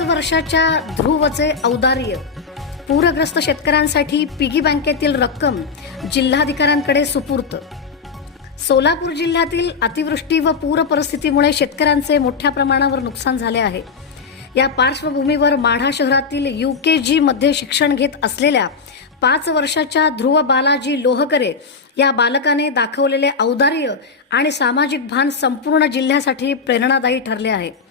वर्षाच्या ध्रुवचे औदार्य. पूरग्रस्त शेतकऱ्यांसाठी पिगी बँकेतील रक्कम जिल्हाधिकाऱ्यांकडे सुपूर्त सोलापूर जिल्ह्यातील अतिवृष्टी व पूर परिस्थितीमुळे शेतकऱ्यांचे मोठ्या प्रमाणावर नुकसान झाले आहे. या पार्श्वभूमीवर माढा शहरातील यू के मध्ये शिक्षण घेत असलेल्या पाच वर्षाच्या ध्रुव बालाजी लोहकरे या बालकाने दाखवलेले औदार्य आणि सामाजिक भान संपूर्ण जिल्ह्यासाठी प्रेरणादायी ठरले आहे.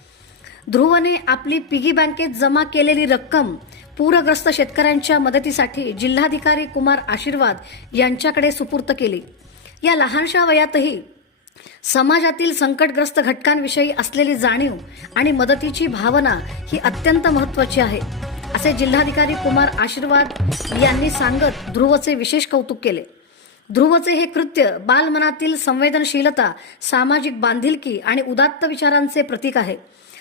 ध्रुवने आपली पिगी बँकेत जमा केलेली रक्कम पूरग्रस्त शेतकऱ्यांच्या मदतीसाठी जिल्हाधिकारी कुमार आशीर्वाद यांच्याकडे सुपूर्त केली. या लहानशा वयातही समाजातील संकटग्रस्त घटकांविषयी असलेली जाणीव आणि मदतीची भावना ही अत्यंत महत्वाची आहे असे जिल्हाधिकारी कुमार आशीर्वाद यांनी सांगत ध्रुवचे विशेष कौतुक केले. ध्रुवचे हे कृत्य बालमनातील संवेदनशीलता सामाजिक बांधिलकी आणि उदात्त विचारांचे प्रतीक आहे.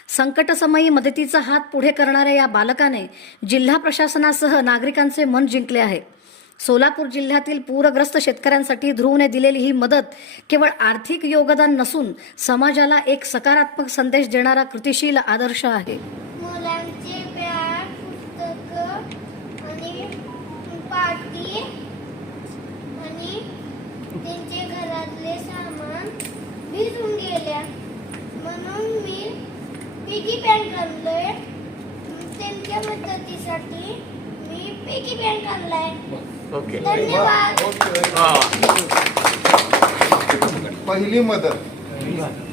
संकटसमयी मदतीचा हात पुढे करणाऱ्या या बालकाने जिल्हा प्रशासनासह नागरिकांचे मन जिंकले आहे. सोलापूर जिल्ह्यातील पूरग्रस्त शेतकऱ्यांसाठी ध्रुवने दिलेली ही मदत केवळ आर्थिक योगदान नसून समाजाला एक सकारात्मक संदेश देणारा कृतिशील आदर्श आहे. पिगी बँक आणलोय त्यांच्या मदतीसाठी मी पिगी बँक आणलाय ओके. धन्यवाद. पहिली मदत.